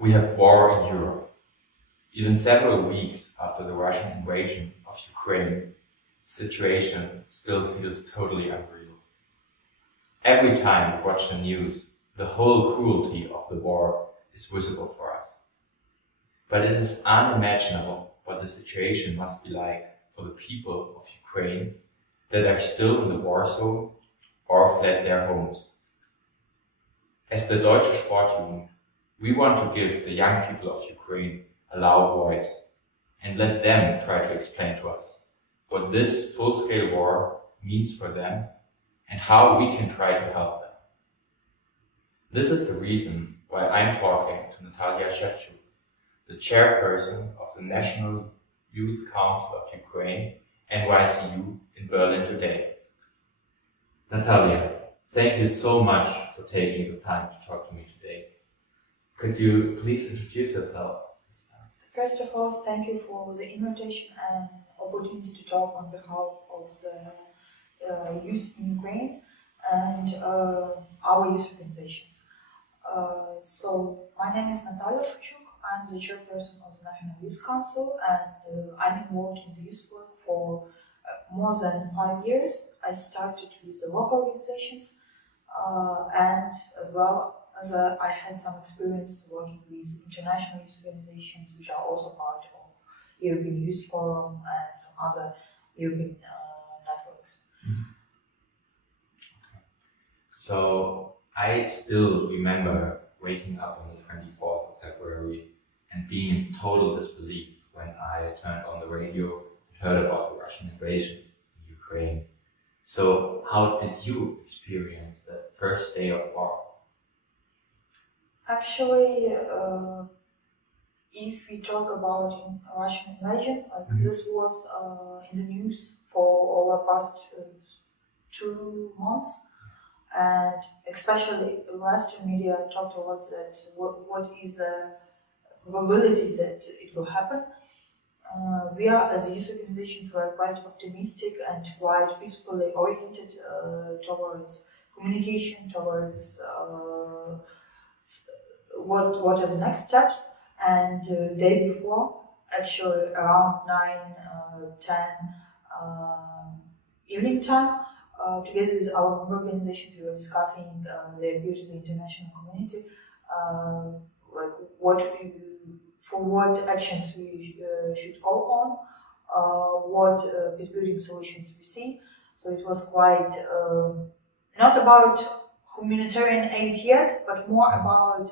We have war in Europe. Even several weeks after the Russian invasion of Ukraine, the situation still feels totally unreal. Every time we watch the news, the whole cruelty of the war is visible for us. But it is unimaginable what the situation must be like for the people of Ukraine that are still in the war zone or fled their homes. As the Deutsche Sportjugend, we want to give the young people of Ukraine a loud voice and let them try to explain to us what this full-scale war means for them and how we can try to help them. This is the reason why I'm talking to Natalia Shevchuk, the chairperson of the National Youth Council of Ukraine, NYCU, in Berlin today. Natalia, thank you so much for taking the time to talk to me today. Could you please introduce yourself? First of all, thank you for the invitation and opportunity to talk on behalf of the youth in Ukraine and our youth organizations. So, my name is Natalia Shevchuk. I'm the chairperson of the National Youth Council, and I'm involved in the youth work for more than 5 years. I started with the local organizations, and as well as I had some experience working with international youth organizations, which are also part of European Youth Forum and some other European networks. Mm-hmm. Okay. So I still remember waking up on the 24th of February and being in total disbelief when I turned on the radio and heard about the Russian invasion in Ukraine. So how did you experience that first day of war? Actually, if we talk about Russian invasion, this was in the news for over past 2 months, and especially Western media talked a lot that what is the probability that it will happen. We are, as youth organizations, were quite optimistic and quite peacefully oriented towards communication, towards what are the next steps. And day before, actually around 9-10 evening time, together with our member organizations, we were discussing the appeal to the international community, like what actions we should go on, what peace-building solutions we see. So it was quite not about humanitarian aid yet, but more about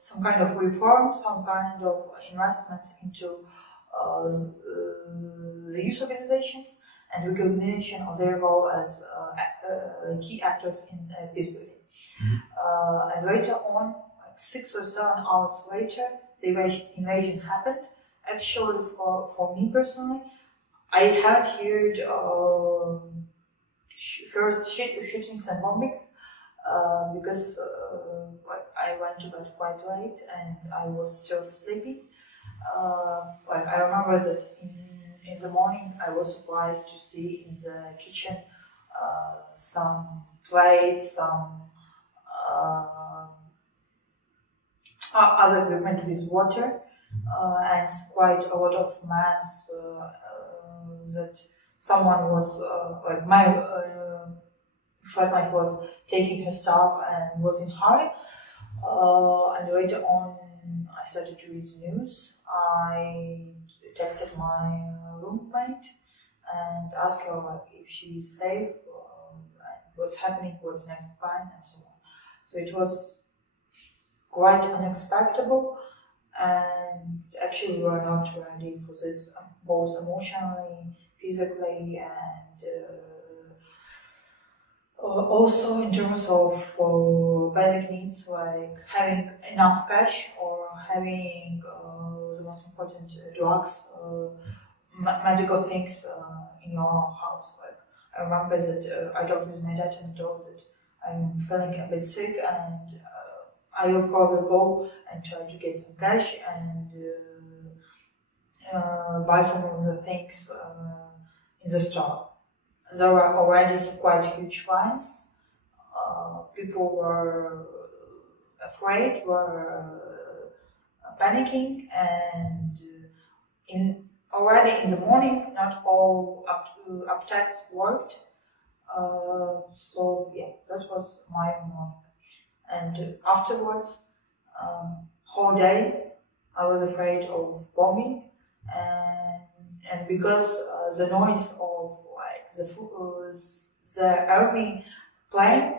some kind of reform, some kind of investments into the youth organizations and recognition of their role as key actors in peace building. Mm-hmm. And later on, like 6 or 7 hours later, the invasion happened. Actually, for me personally, I haven't heard first shootings and bombings because like I went to bed quite late and I was still sleepy. Like I remember that in the morning I was surprised to see in the kitchen some plates, some other equipment with water, and quite a lot of mess that someone was like my flatmate was taking her stuff and was in hurry. And later on, I started to read the news. I texted my roommate and asked her like if she's safe, what's happening, what's next plan, and so on. So it was quite unexpected, and actually we were not ready for this, both emotionally, physically, and also in terms of basic needs like having enough cash or having the most important drugs, medical things in your house. Like I remember that I talked with my dad and told that I'm feeling a bit sick and I will probably go and try to get some cash and buy some of the things in the store. There were already quite huge lines. People were afraid, were panicking, and already in the morning, not all uptakes worked. So yeah, that was my morning. And afterwards, whole day, I was afraid of bombing, and because the noise of like the army plane,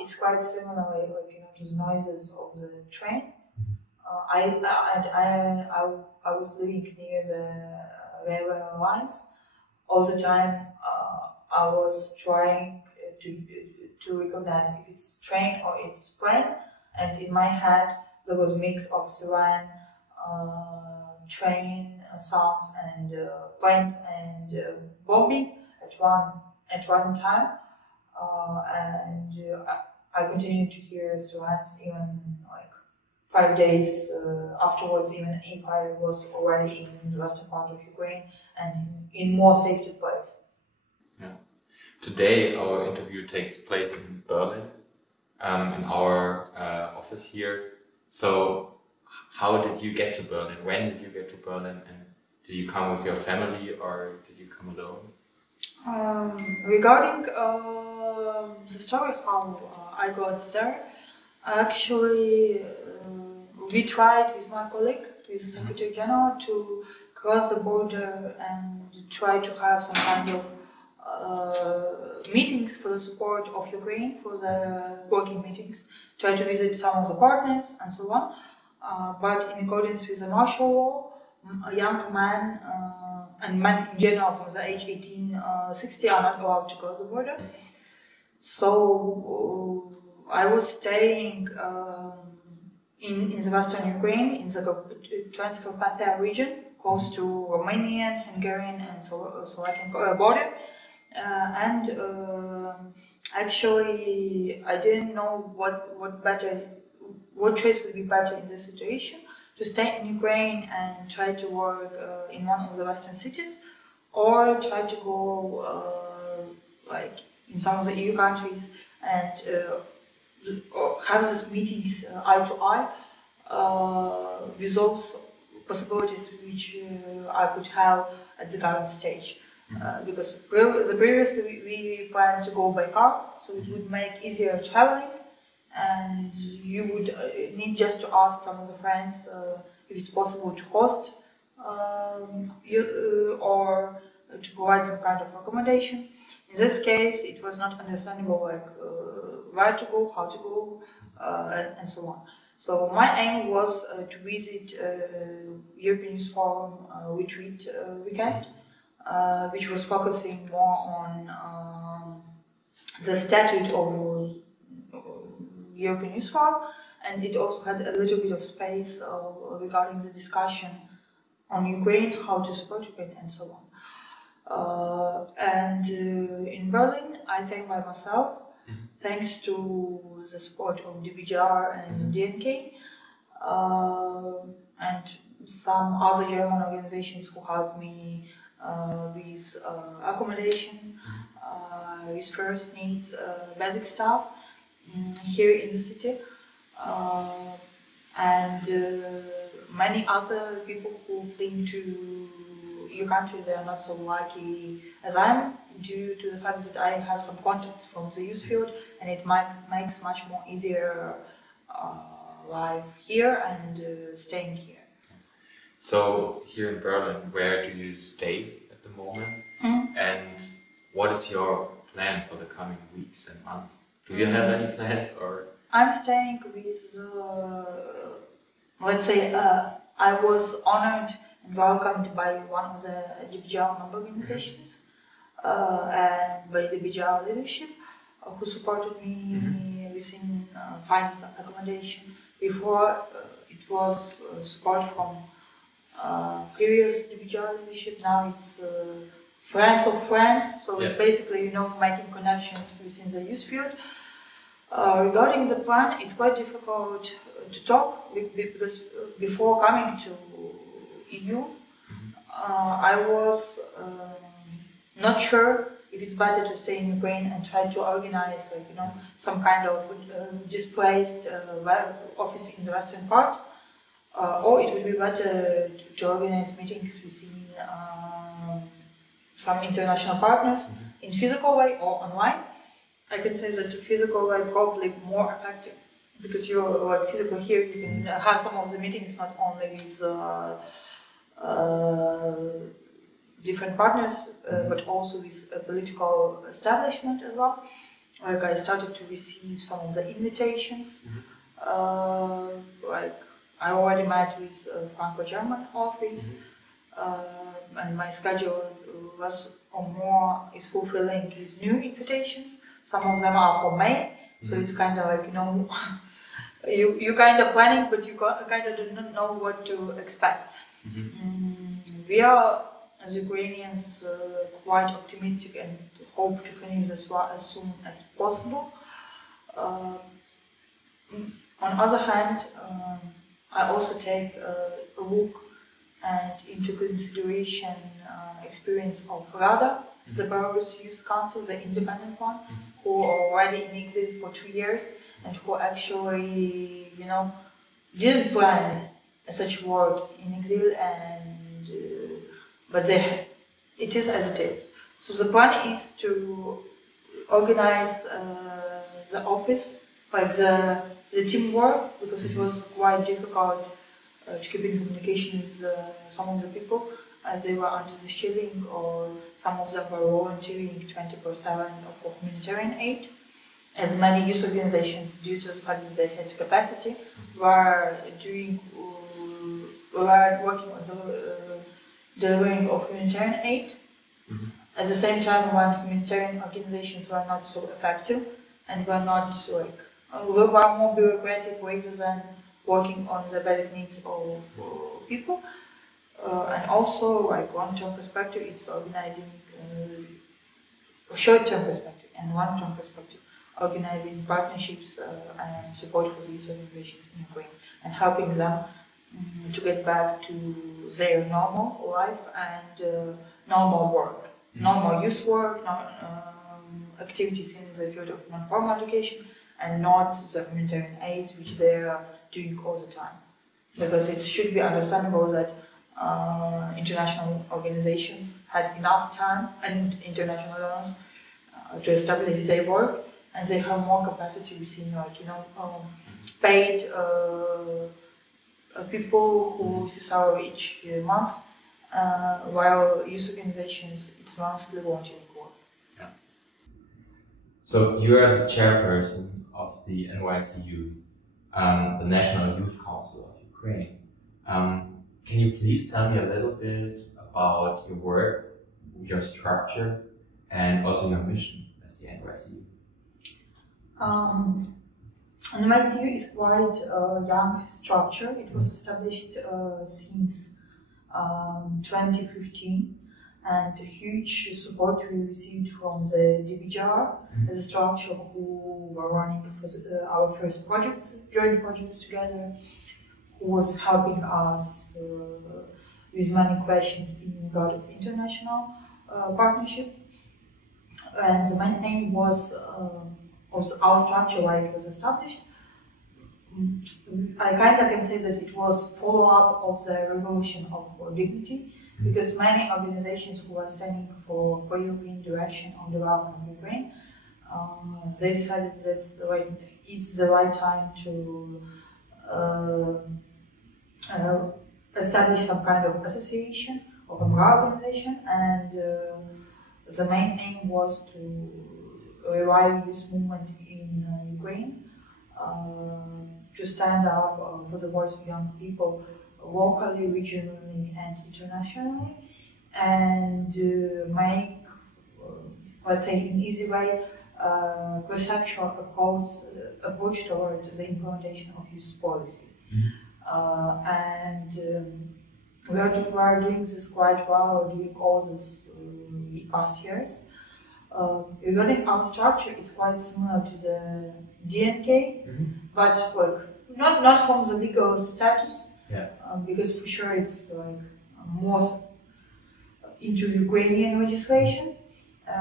it's quite similar, like to the noises of the train. I was living near the railway lines all the time. I was trying to recognize if it's train or it's plane, and in my head there was a mix of siren, train sounds, and planes and bombing at one time, and I continued to hear sirens even like 5 days afterwards, even if I was already in the western part of Ukraine and in more safety place. Yeah. Today our interview takes place in Berlin, in our office here. So how did you get to Berlin? When did you get to Berlin? And did you come with your family or did you come alone? Regarding the story how I got there, actually we tried with my colleague, with the Secretary General, to cross the border and try to have some kind of meetings for the support of Ukraine, for the working meetings, try to visit some of the partners and so on. But in accordance with the martial law, a young man and men in general from the age 18-60 are not allowed to cross the border. So I was staying in the western Ukraine, in the Transcarpathia region, close to Romanian, Hungarian and Slovakian border. Actually, I didn't know what choice would be better in this situation, to stay in Ukraine and try to work in one of the western cities, or try to go like in some of the EU countries and have these meetings eye to eye with those possibilities which I could have at the current stage. Because previously we planned to go by car, so it would make easier traveling, and you would need just to ask some of the friends if it's possible to host you, or to provide some kind of accommodation. In this case, it was not understandable, like where to go, how to go, and so on. So my aim was to visit European Youth Forum retreat weekend, which was focusing more on the statute of European Youth Forum, and it also had a little bit of space regarding the discussion on Ukraine, how to support Ukraine, and so on. In Berlin, I came by myself, thanks to the support of DBGR and DNK, and some other German organizations who helped me with accommodation, with first needs, basic stuff here in the city, and many other people who cling to EU countries. They are not so lucky as I am, due to the fact that I have some contacts from the youth field, and it makes much more easier life here and staying here. So here in Berlin, where do you stay at the moment? And what is your plan for the coming weeks and months? Do you have any plans, or? I'm staying with, let's say, I was honored and welcomed by one of the DBGR member organizations and by the DBGR leadership, who supported me within finding accommodation. Before, it was support from previous DBGR leadership. Now it's friends of friends, so it's basically, making connections within the youth field. Regarding the plan, it's quite difficult to talk, because before coming to EU, I was not sure if it's better to stay in Ukraine and try to organize, some kind of displaced office in the western part, Or it would be better to organize meetings within some international partners in physical way or online. I could say that the physical way probably more effective because you're like physical here. You can have some of the meetings not only with different partners, but also with a political establishment as well. Like I started to receive some of the invitations. Like I already met with Franco-German office, and my schedule less or more is fulfilling with new invitations. Some of them are for May, so it's kind of like, you know, you kind of planning, but you kind of do not know what to expect. We are, as Ukrainians, quite optimistic and hope to finish this war as soon as possible. On other hand, I also take a look and into consideration experience of Rada, the Belarus Youth Council, the independent one, who are already in exile for 2 years and who actually, you know, didn't plan such work in exile, and but it is as it is. So the plan is to organize the office, like the teamwork, because it was quite difficult to keep in communication with some of the people, as they were under the shilling, or some of them were volunteering 24/7 for humanitarian aid. As many youth organizations, due to the fact that they had capacity, were working on the delivering of humanitarian aid. At the same time, when humanitarian organizations were not so effective and were not like were more bureaucratic rather than working on the basic needs of people. And also, like long-term perspective, it's organizing short-term perspective and long-term perspective, organizing partnerships and support for the youth organizations in Ukraine and helping them to get back to their normal life and normal work, normal youth work, activities in the field of non-formal education, and not the humanitarian aid which they are doing all the time. Because it should be understandable that international organizations had enough time and international donors to establish their work, and they have more capacity within, like, you know, paid people who receive salary each month, while youth organizations, it's mostly volunteering work. Yeah. So you are the chairperson of the NYCU, the National Youth Council of Ukraine. Can you please tell me a little bit about your work, your structure, and also your mission as the NYCU? NYCU is quite a young structure. It was established since 2015, and a huge support we received from the DBGR as a structure who were running for our first projects, joint projects together, who was helping us with many questions in regard of international partnership. And the main aim was of our structure, why it was established. I kind of can say that it was follow-up of the revolution of dignity, because many organizations who are standing for pro-European direction on development of Ukraine, they decided that it's the right time to establish some kind of association or umbrella organization, and the main aim was to revive this movement in Ukraine, to stand up for the voice of young people locally, regionally, and internationally, and make, let's say, in easy way, conceptual approach toward the implementation of youth policy. And we are doing this quite well during all these past years. Regarding our structure, it's quite similar to the DNK, but like not from the legal status, because for sure it's like more into Ukrainian legislation.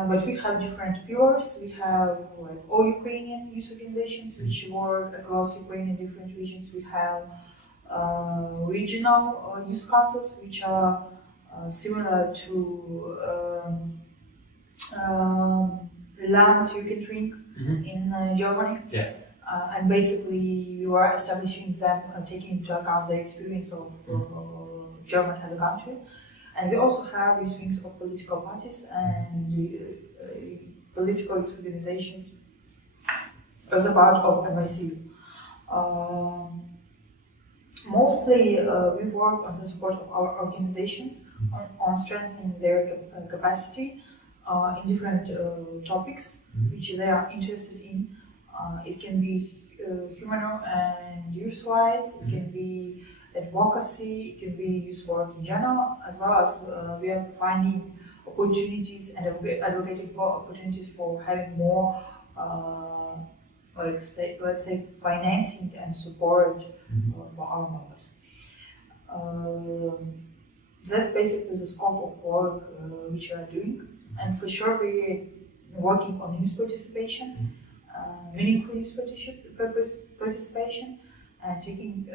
But we have different pillars. We have like all Ukrainian youth organizations which work across Ukraine in different regions. We have regional youth councils, which are similar to Land You Can Drink in Germany. Yeah. And basically, we were establishing them, taking into account the experience of Germany as a country. And we also have these wings of political parties and political youth organizations as a part of MICU. Mostly, we work on the support of our organizations on strengthening their capacity in different topics which they are interested in. It can be human and youth rights, it can be advocacy, it can be youth work in general, as well as we are finding opportunities and advocating for opportunities for having more, let's say, financing and support for our members. That's basically the scope of work which we are doing, and for sure we're working on youth participation. Meaningful youth participation, and taking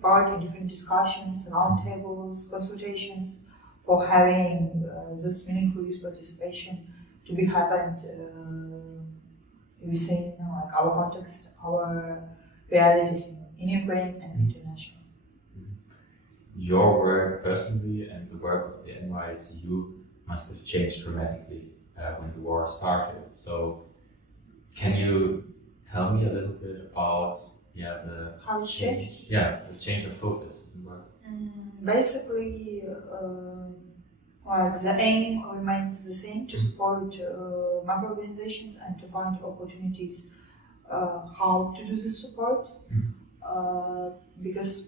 part in different discussions, roundtables, consultations, for having this meaningful youth participation to be happened within our context, our realities in Ukraine and international. Your work personally and the work of the NYCU must have changed dramatically when the war started. So can you tell me a little bit about the how it's changed? Yeah, the change of focus in work. Basically, the aim remains the same: to support member organizations and to find opportunities how to do this support. Because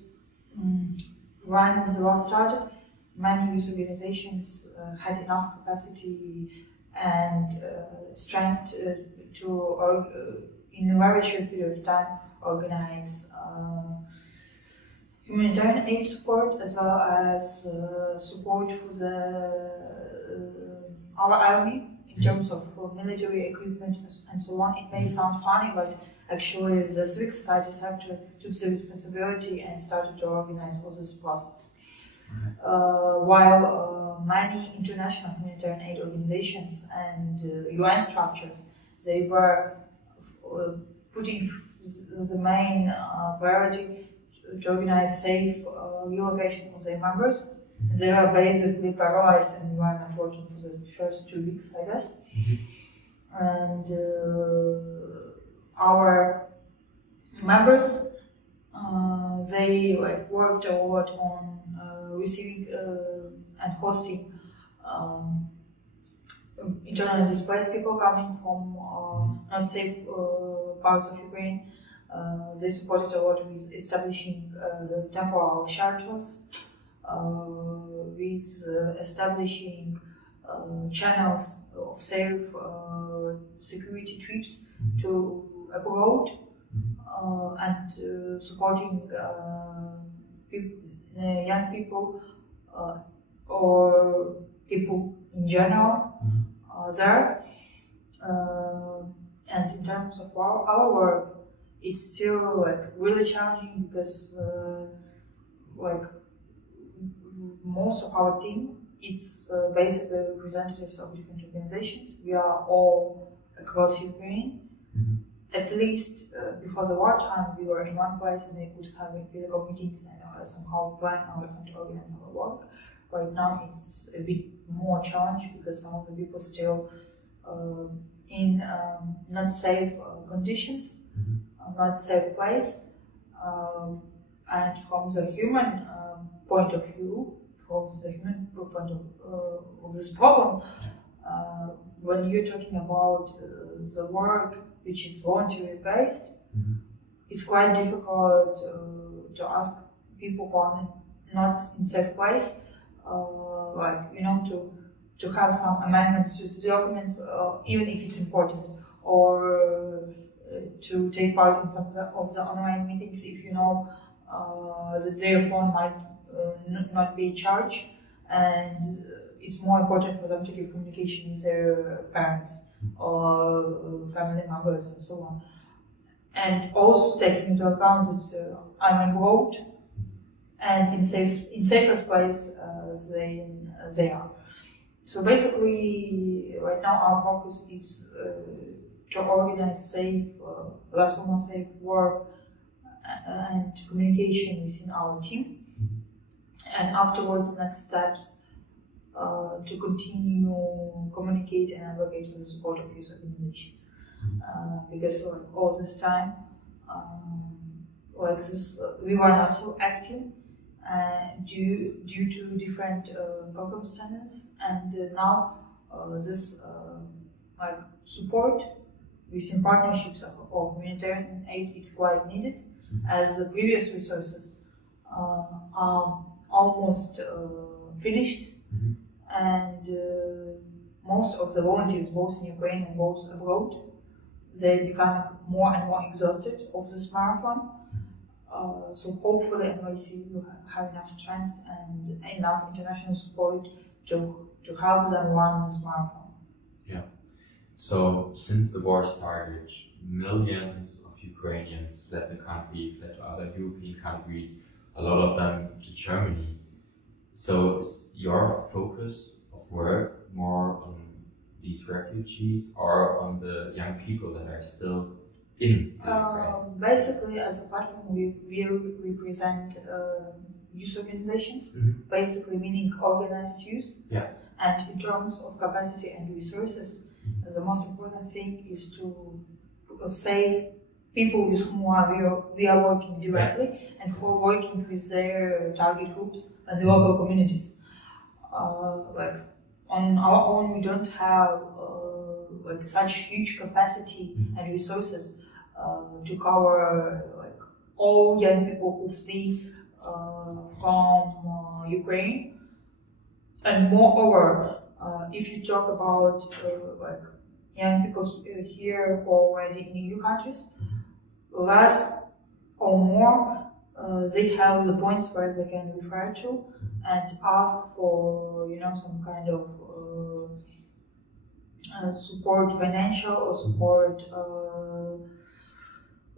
when the war started, many youth organizations had enough capacity and strength to in a very short period of time organize humanitarian aid support, as well as support for our army in terms of military equipment and so on. It may sound funny, but actually the civil society sector took the responsibility and started to organize all this process. While many international humanitarian aid organizations and UN structures, they were putting the main priority to organize safe relocation of their members. They were basically paralyzed and were not working for the first 2 weeks, I guess. And our members, they worked a lot on receiving and hosting internally displaced people coming from not safe parts of Ukraine. They supported a lot with establishing temporary shelters, with establishing channels of safe security trips to abroad, and supporting young people or people in general there. And in terms of our work, it's still really challenging because most of our team is basically representatives of different organizations. We are all across Ukraine. At least before the war time, we were in one place and we could have physical meetings and somehow plan and organize our work. Right now it's a bit more challenging because some of the people still in not safe conditions, not safe place, and from the human point of view, from the human point of this problem, when you're talking about the work which is voluntary based, it's quite difficult to ask people who are not in safe place, to have some amendments to the documents, even if it's important, or to take part in some of the online meetings if you know that their phone might not be charged, and it's more important for them to keep communication with their parents or family members and so on. and also taking into account that I'm abroad and in safest place they are. So basically, right now our focus is to organize safe, less safe work and communication within our team, and afterwards next steps to continue communicate and advocate for the support of youth organizations, because like all this time like this we were not so active due to different circumstances, and now this like support within partnerships of humanitarian aid is quite needed, as the previous resources are almost finished, and most of the volunteers, both in Ukraine and both abroad, they become more and more exhausted of this marathon. So hopefully NYC will have enough strength and enough international support to help them run this marathon. Yeah. So since the war started, millions of Ukrainians fled the country, fled to other European countries, a lot of them to Germany. So is your focus of work more on these refugees or on the young people that are still in Ukraine? Basically, as a platform, we represent youth organizations, basically meaning organized youth. Yeah. And in terms of capacity and resources, the most important thing is to save people with whom we are working directly, and who are working with their target groups and the local communities. Like on our own, we don't have like such huge capacity and resources to cover like all young people who flee from Ukraine. And moreover, if you talk about like young people here who are already in EU countries, less or more they have the points where they can refer to and ask for some kind of support, financial or support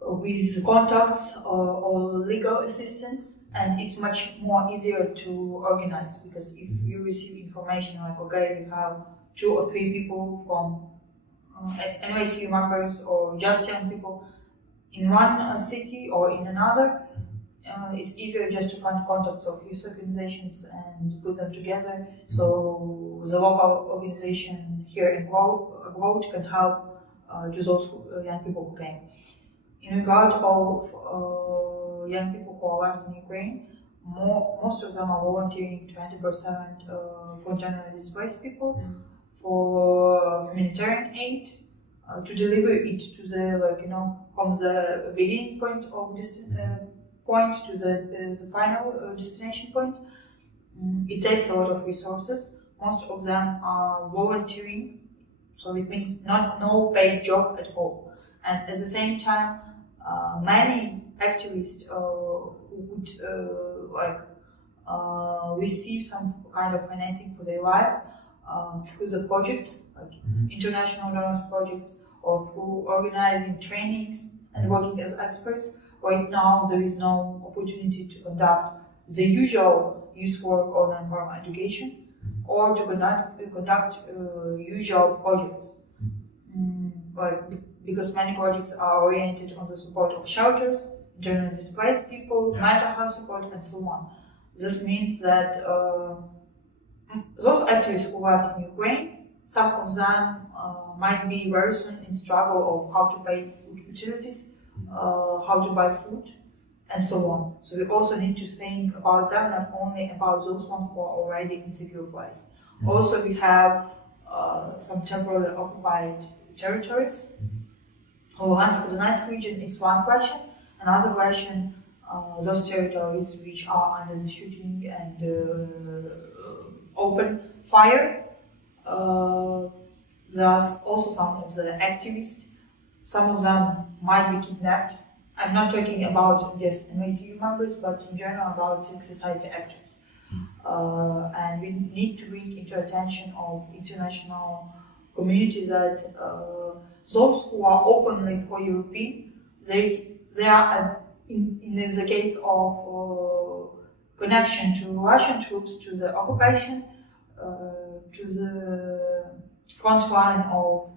with contacts or legal assistance, and it's much more easier to organize, because if you receive information like, okay, we have 2 or 3 people from NYC members or just young people in one city or in another, it's easier just to find contacts of youth organizations and put them together, so the local organization here abroad can help to those young people who came. In regard of young people who are left in Ukraine, most of them are volunteering 20% for internally displaced people, for humanitarian aid, to deliver it to the from the beginning point of this point to the final destination point. It takes a lot of resources. Most of them are volunteering, so it means no paid job at all. And at the same time, many activists who would receive some kind of financing for their life through the projects, like international donors projects, or through organizing trainings and working as experts. Right now, there is no opportunity to conduct the usual youth work or non-formal education, or to conduct usual projects. Because many projects are oriented on the support of shelters, internally displaced people, mental health support, and so on. This means that those activists who left in Ukraine, some of them might be very soon in struggle of how to pay food utilities, how to buy food, and so on. So we also need to think about them, not only about those ones who are already in secure place. Also, we have some temporarily occupied territories. Luhansk and Donetsk region, it's one question. Another question, those territories which are under the shooting and open fire. There's also some of the activists. Some of them might be kidnapped. I'm not talking about just NYCU members, but in general about civil society actors. And we need to bring into attention of international community that those who are openly pro-European, they are in the case of connection to Russian troops, to the occupation, to the front line of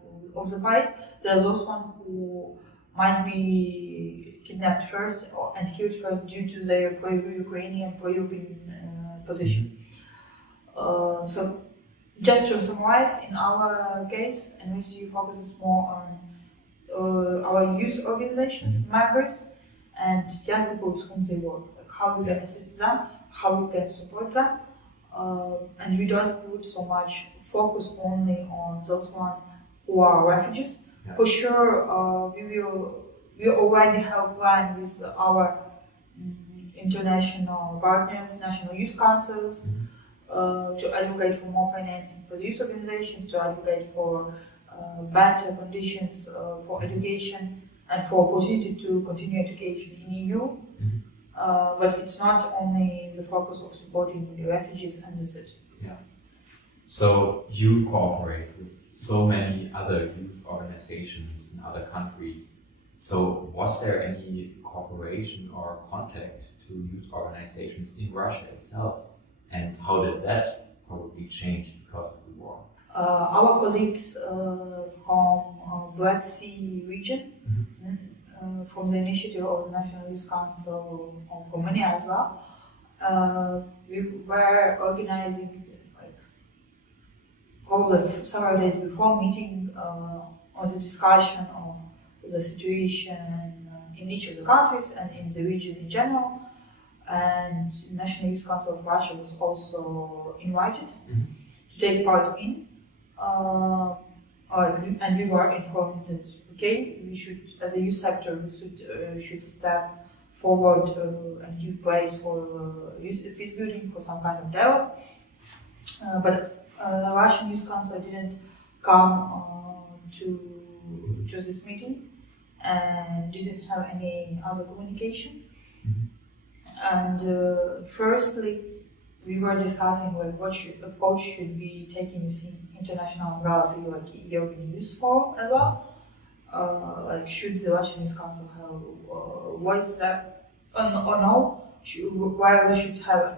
the fight. There are those ones who might be kidnapped first and killed first due to their pro-Ukrainian, pro-European position. So, just to summarize, in our case, NVCU focuses more on our youth organizations, members, and young people with whom they work. Like how we can assist them, how we can support them, and we don't put so much focus only on those ones who are refugees. Yeah. For sure, we already have a plan with our international partners, national youth councils, to advocate for more financing for these organizations, to advocate for better conditions for education and for opportunity to continue education in EU. But it's not only the focus of supporting the refugees and that's it. Yeah. So you cooperate with so many other youth organizations in other countries. So was there any cooperation or contact to youth organizations in Russia itself? And how did that probably change because of the war? Our colleagues from Black Sea region, from the initiative of the National Youth Council of Romania as well, we were organizing probably several days before meeting on the discussion of the situation in each of the countries and in the region in general. And the National Youth Council of Russia was also invited to take part in. And we were informed that okay, we should, as a youth sector, we should step forward and give place for peace building, for some kind of dialogue. But the Russian Youth Council didn't come to this meeting and didn't have any other communication. And firstly, we were discussing like what approach should be taken within international umbrellas, like European Youth Forum as well. Like should the Russian Youth Council have voice that or no? Why we should have a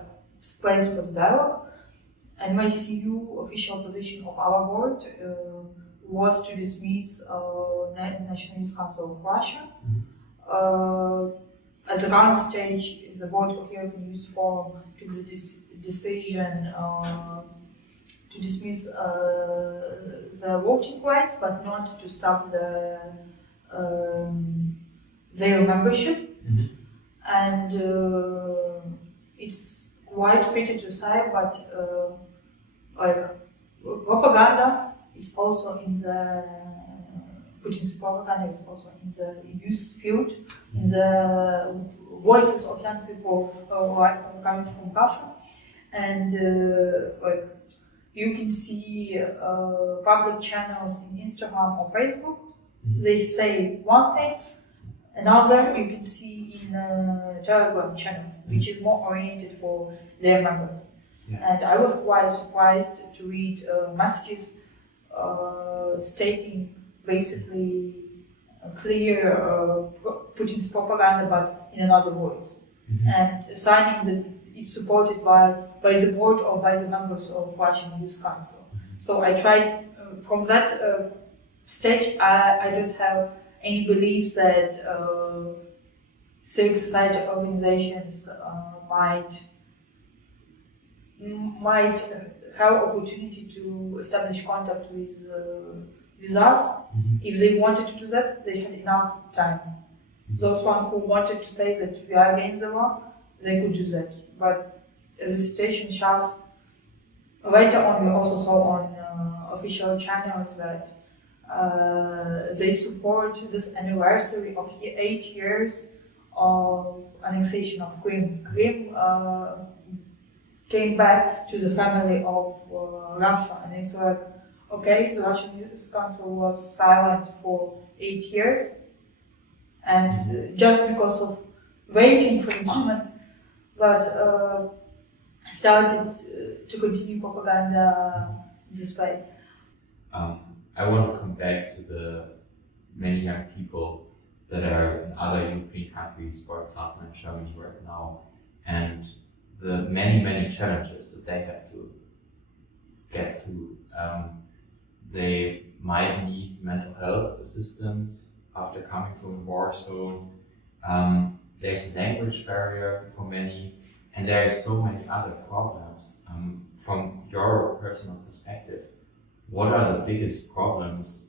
place for the dialogue? And my CU official position of our board was to dismiss National Youth Council of Russia. At the current stage, the board of European Youth Forum took the decision to dismiss the voting rights, but not to stop their membership. And it's quite pity to say, but like propaganda is also in the Putin's propaganda is also in the youth field, in the voices of young people who are coming from Russia, and like you can see public channels in Instagram or Facebook. They say one thing, another you can see in Telegram channels, which is more oriented for their members. And I was quite surprised to read messages stating basically clear Putin's propaganda, but in another words, and signing that it's supported by the board or by the members of Russian Youth Council. So I tried from that stage. I don't have any belief that civic society organizations might have opportunity to establish contact with us. If they wanted to do that, they had enough time. Those ones who wanted to say that we are against the war, they could do that. But as the situation shows, later on we also saw on official channels that they support this anniversary of 8 years of annexation of Crimea. Crimea came back to the family of Russia, and it's like, okay, the Russian Youth Council was silent for 8 years, and just because of waiting for the moment that started to continue propaganda this way. I want to come back to the many young people that are in other European countries, for example in Germany right now, and the many challenges that they have to get to. They might need mental health assistance after coming from a war zone. There's a language barrier for many, and there are so many other problems. From your personal perspective, what are the biggest problems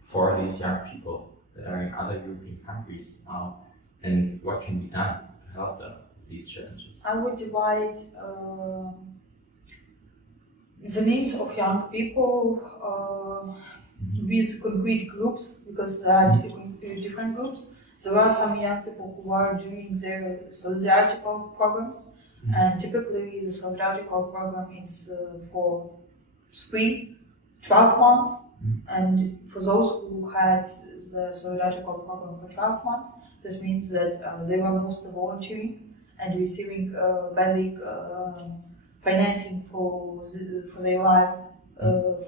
for these young people that are in other European countries now, and what can be done to help them with these challenges? I would divide the needs of young people with concrete groups, because there are different groups. There are some young people who are doing their solidarity programs, and typically the solidarity program is for 12 months, and for those who had the solidarity program for 12 months, this means that they were mostly volunteering and receiving basic financing for their life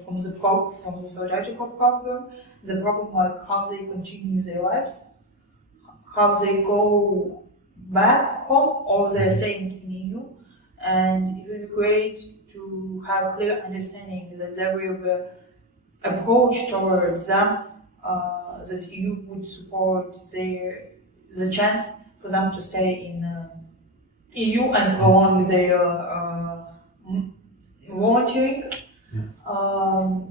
from the solidarity program. The problem like how they continue their lives, how they go back home, or they're staying in EU, and it would be great to have a clear understanding that there will be approach towards them, that EU would support the chance for them to stay in EU and go on with their volunteering.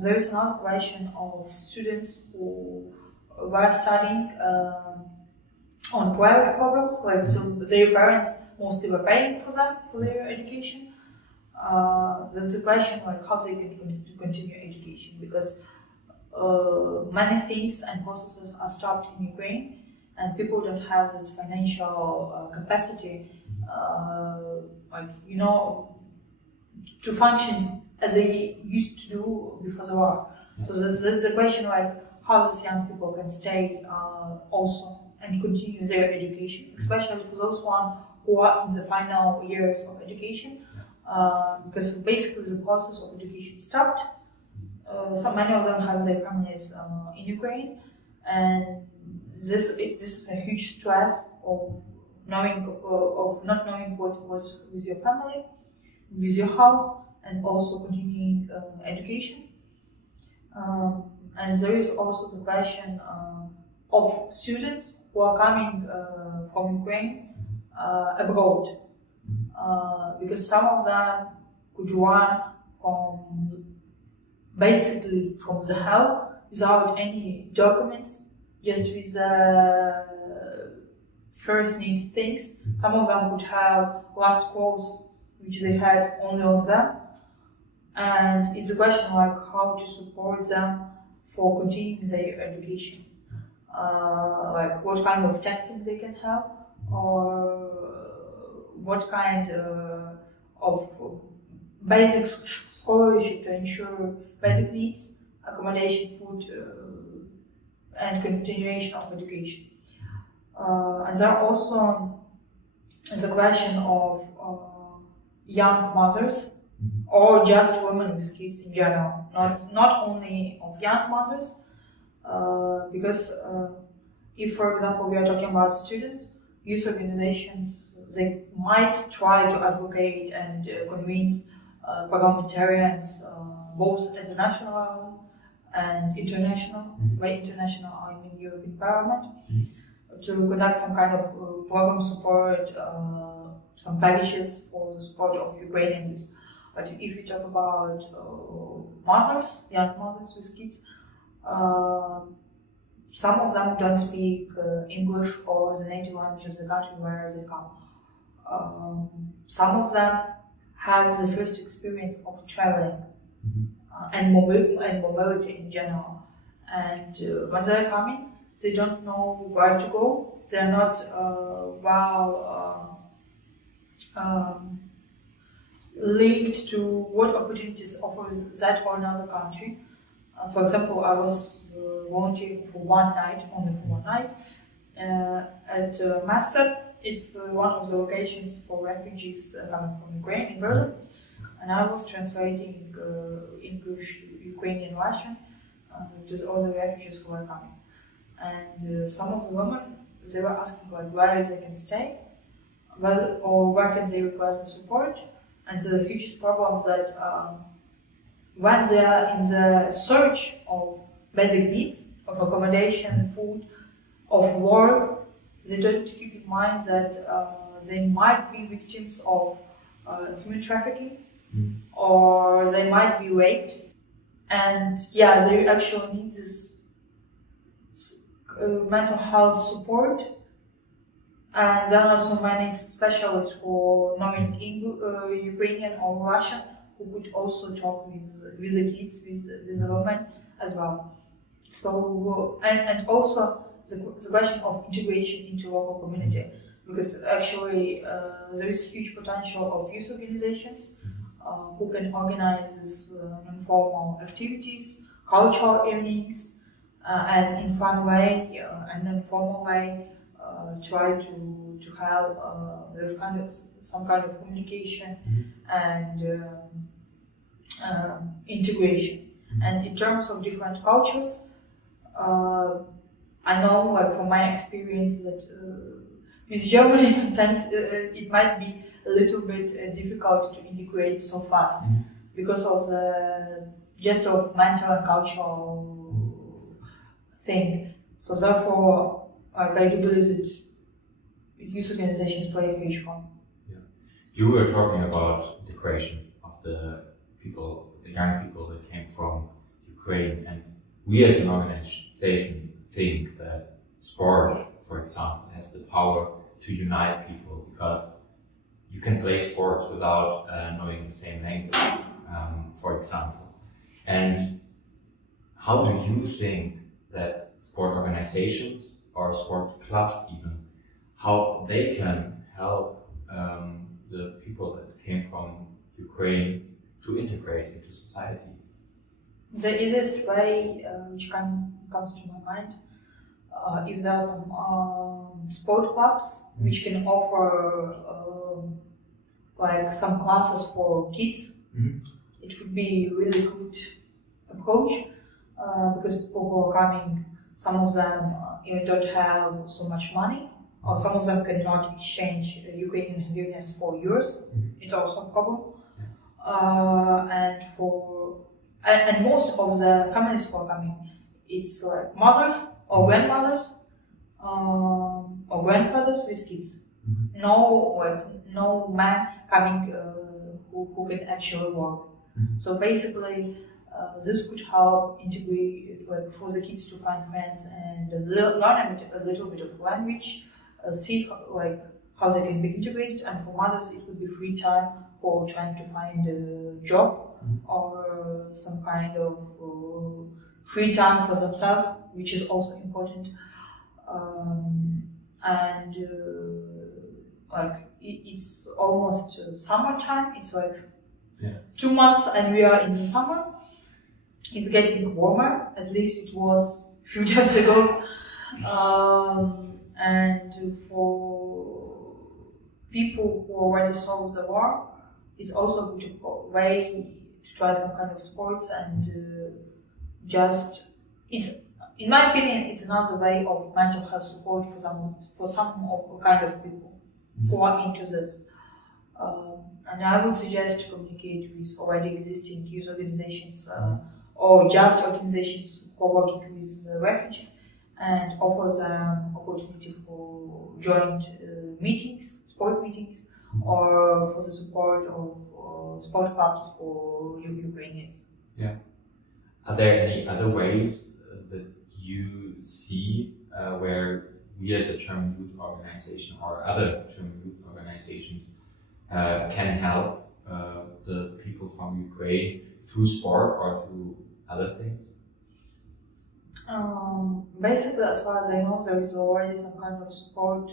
There is another question of students who were studying on private programs, like so their parents mostly were paying for them for their education. That's a question like how they can continue education, because many things and processes are stopped in Ukraine, and people don't have this financial capacity, to function as they used to do before the war. So that's the question like how these young people can stay also and continue their education, especially for those who are in the final years of education, because basically the process of education stopped. So many of them have their families in Ukraine, and this is a huge stress of not knowing what was with your family, with your house, and also continuing education. And there is also the question of students who are coming from Ukraine abroad, because some of them could run basically from the hell without any documents, just with first needs things. Some of them would have last calls which they had only on them, and it's a question like how to support them for continuing their education, like what kind of testing they can have, or what kind of basic scholarship to ensure basic needs, accommodation, food, and continuation of education. And there are also the question of young mothers, or just women with kids in general, not only of young mothers, because if, for example, we are talking about students, youth organizations, they might try to advocate and convince parliamentarians, both at the national level and international. By international, I mean European Parliament, to conduct some kind of program support, some packages for the support of Ukrainian youth. But if we talk about mothers, young mothers with kids, some of them don't speak English or the native language of the country where they come. Some of them have the first experience of traveling and mobility in general. And when they're coming, they don't know where to go. They're not linked to what opportunities offer that or another country. For example, I was volunteering for only for one night, at Massa. It's one of the locations for refugees coming from Ukraine in Berlin, and I was translating English, Ukrainian, Russian to all the refugees who were coming. and some of the women, they were asking like where they can stay, or where can they request the support. And the hugest problem that when they are in the search of basic needs, of accommodation, food, of work, they don't keep in mind that they might be victims of human trafficking, or they might be raped, and yeah, they actually need this mental health support. And there are not so many specialists for knowing Ukrainian or Russian who would also talk with the kids, with the women as well. So, and also the question of integration into local community, because actually there is huge potential of youth organizations who can organize these informal activities, cultural evenings, and in fun way and informal way try to have this kind of some kind of communication and integration. And in terms of different cultures, I know, like from my experience, that with Germany sometimes it might be a little bit difficult to integrate so fast because of the just of mental and cultural thing. So therefore, I do believe that youth organizations play a huge role. Yeah, you were talking about integration of the people, the young people that came from Ukraine, and we as an organization think that sport, for example, has the power to unite people, because you can play sports without knowing the same language, for example. And how do you think that sport organizations or sport clubs even, how they can help the people that came from Ukraine to integrate into society? The easiest way which comes to my mind, if there are some sport clubs which can offer like some classes for kids, it would be a really good approach, because people who are coming, some of them even don't have so much money, or some of them cannot exchange Ukrainian hryvnias for euros. It's also a problem. And most of the families who are coming, it's like mothers or grandmothers or grandfathers with kids. No man coming who can actually work. So basically, this could help integrate, like, for the kids to find friends and learn a little bit of language, see how they can be integrated. And for mothers, it would be free time for trying to find a job or some kind of free time for themselves, which is also important. It's almost summertime. It's like 2 months and we are in the summer. It's getting warmer, at least it was a few days ago. And for people who already saw the war, it's also a good way to try some kind of sports, and in my opinion, it's another way of mental health support for some kind of people who are into this. And I would suggest to communicate with already existing youth organizations or just organizations who are working with refugees, and offer them opportunity for joint meetings, sport meetings, or for the support of sport clubs for Ukrainians. Yeah. Are there any other ways that you see where we as a German youth organization or other German youth organizations can help the people from Ukraine through sport or through other things? Basically, as far as I know, there is already some kind of support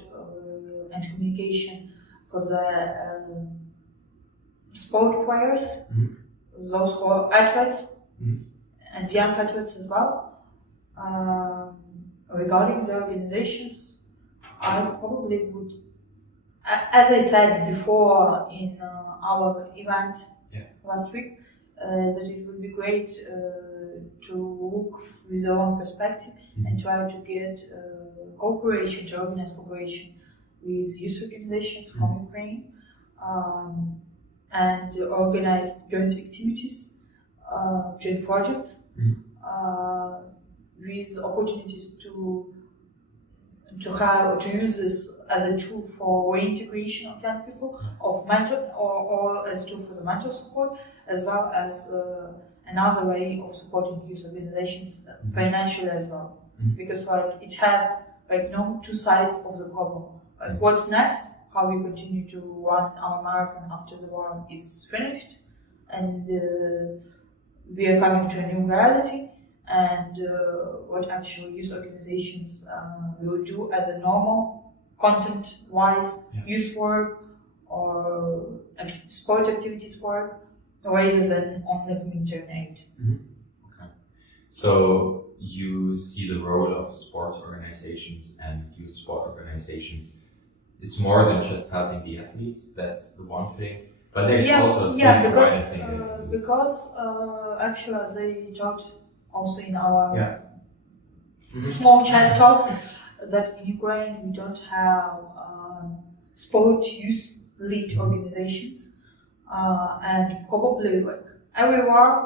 and communication for the sport players, those who are athletes, and young athletes as well. Regarding the organizations, I probably would, as I said before in our event last week, that it would be great to look with their own perspective and try to get cooperation, to organize cooperation with youth organizations from Ukraine, and organize joint activities, joint projects, with opportunities to use this as a tool for reintegration of young people, of mental or as a tool for the mental support, as well as another way of supporting youth organizations financially as well. Because like it has two sides of the problem. Like what's next? How we continue to run our marathon after the war is finished, and we are coming to a new reality. And what actually youth organizations will do as a normal content-wise youth work or sport activities work, rather than only humanitarian aid. Okay. So you see the role of sports organizations and youth sport organizations. It's more than just helping the athletes. That's the one thing. But there's also because actually, as I talked also in our small chat talks, that in Ukraine we don't have sport youth lead organizations, and probably like everywhere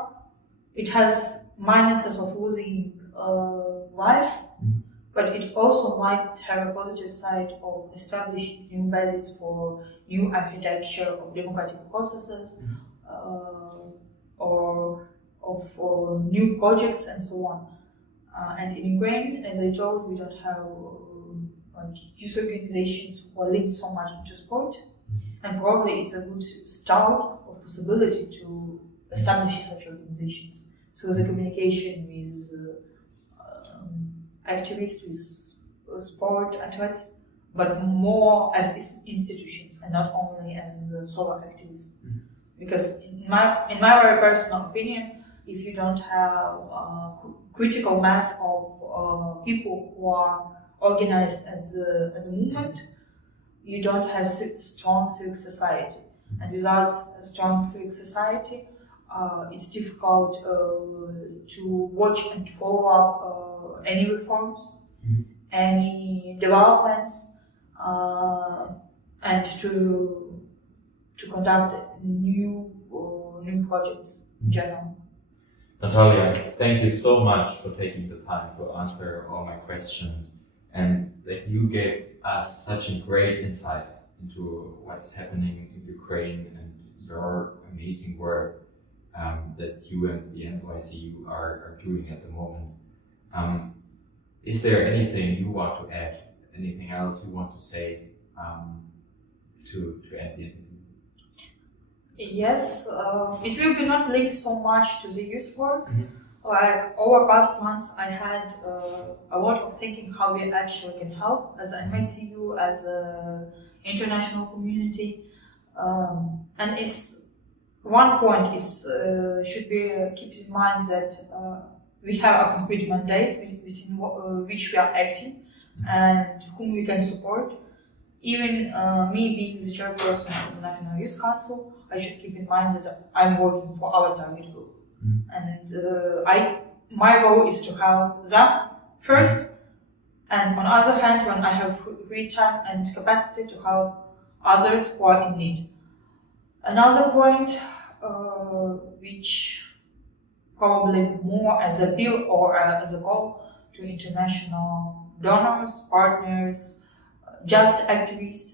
it has minuses of losing lives, but it also might have a positive side of establishing new basis for new architecture of democratic processes, or of new projects and so on. And in Ukraine, as I told, we don't have youth organizations who are linked so much into sport, and probably it's a good start of possibility to establish such organizations. So the communication with activists, with sport athletes, but more as institutions and not only as solo activists. Because in my very personal opinion, if you don't have critical mass of people who are organized as a movement, you don't have strong civic society. And without a strong civic society, it's difficult to watch and follow up any reforms, any developments, and to conduct new projects in general. Natalia, thank you so much for taking the time to answer all my questions, and that you gave us such a great insight into what's happening in Ukraine and your amazing work that you and the NYCU are doing at the moment. Is there anything you want to add? Anything else you want to say to end the interview? Yes, it will be not linked so much to the youth work. Like over past months, I had a lot of thinking how we actually can help as NYCU, as an international community, and it's one point. It's should be keep in mind that we have a concrete mandate within which we are acting and whom we can support. Even me being the chairperson of the National Youth Council, I should keep in mind that I'm working for our target group, and my goal is to help them first, and on the other hand, when I have free time and capacity, to help others who are in need. Another point, which probably more as a bill or as a goal to international donors, partners, just activists,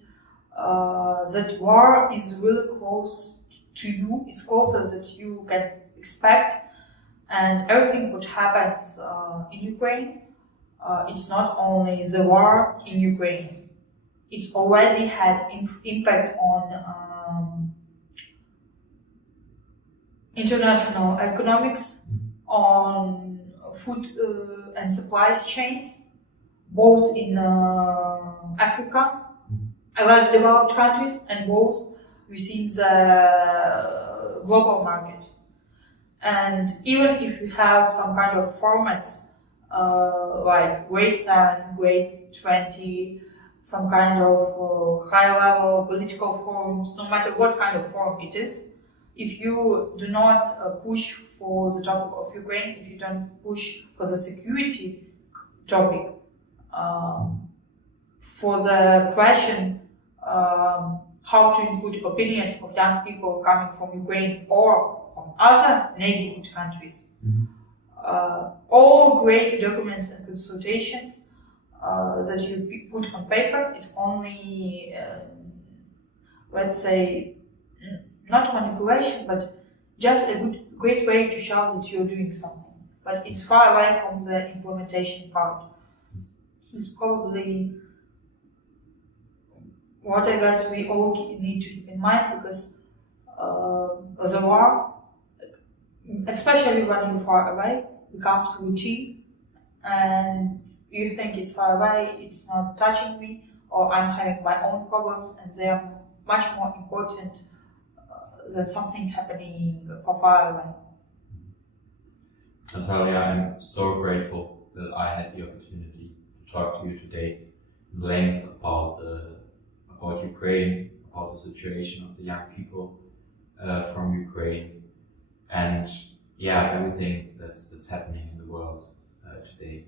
that war is really close to you. It's closer than you can expect, and everything what happens in Ukraine, it's not only the war in Ukraine. It's already had impact on international economics, on food and supplies chains, both in Africa, less developed countries, and both within the global market. And even if we have some kind of formats like grade 7, grade 20, some kind of high-level political forums, no matter what kind of forum it is, if you do not push for the topic of Ukraine, if you don't push for the security topic, for the question how to include opinions of young people coming from Ukraine or from other neighborhood countries. All great documents and consultations that you put on paper, it's only, let's say, not manipulation, but just a great way to show that you're doing something. But it's far away from the implementation part. It's probably what I guess we all need to keep in mind, because the war, especially when you're far away, becomes routine, and you think it's far away, it's not touching me, or I'm having my own problems, and they are much more important than something happening far away. Natalia, I'm so grateful that I had the opportunity to talk to you today in length about Ukraine, about the situation of the young people from Ukraine, and everything that's happening in the world today.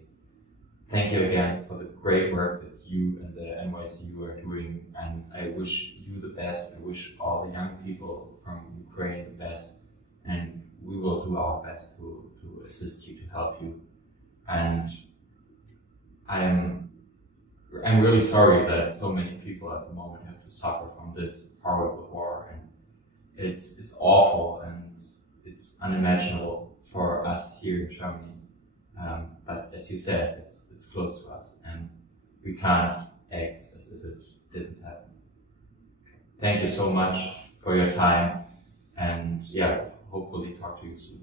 Thank you again for the great work that you and the NYCU are doing, and I wish you the best. I wish all the young people from Ukraine the best, and we will do our best to assist you, to help you. And I'm really sorry that so many people at the moment have to suffer from this horrible war, and it's awful and it's unimaginable for us here in Germany. But as you said, it's close to us, and we can't act as if it didn't happen. Thank you so much for your time, and hopefully talk to you soon.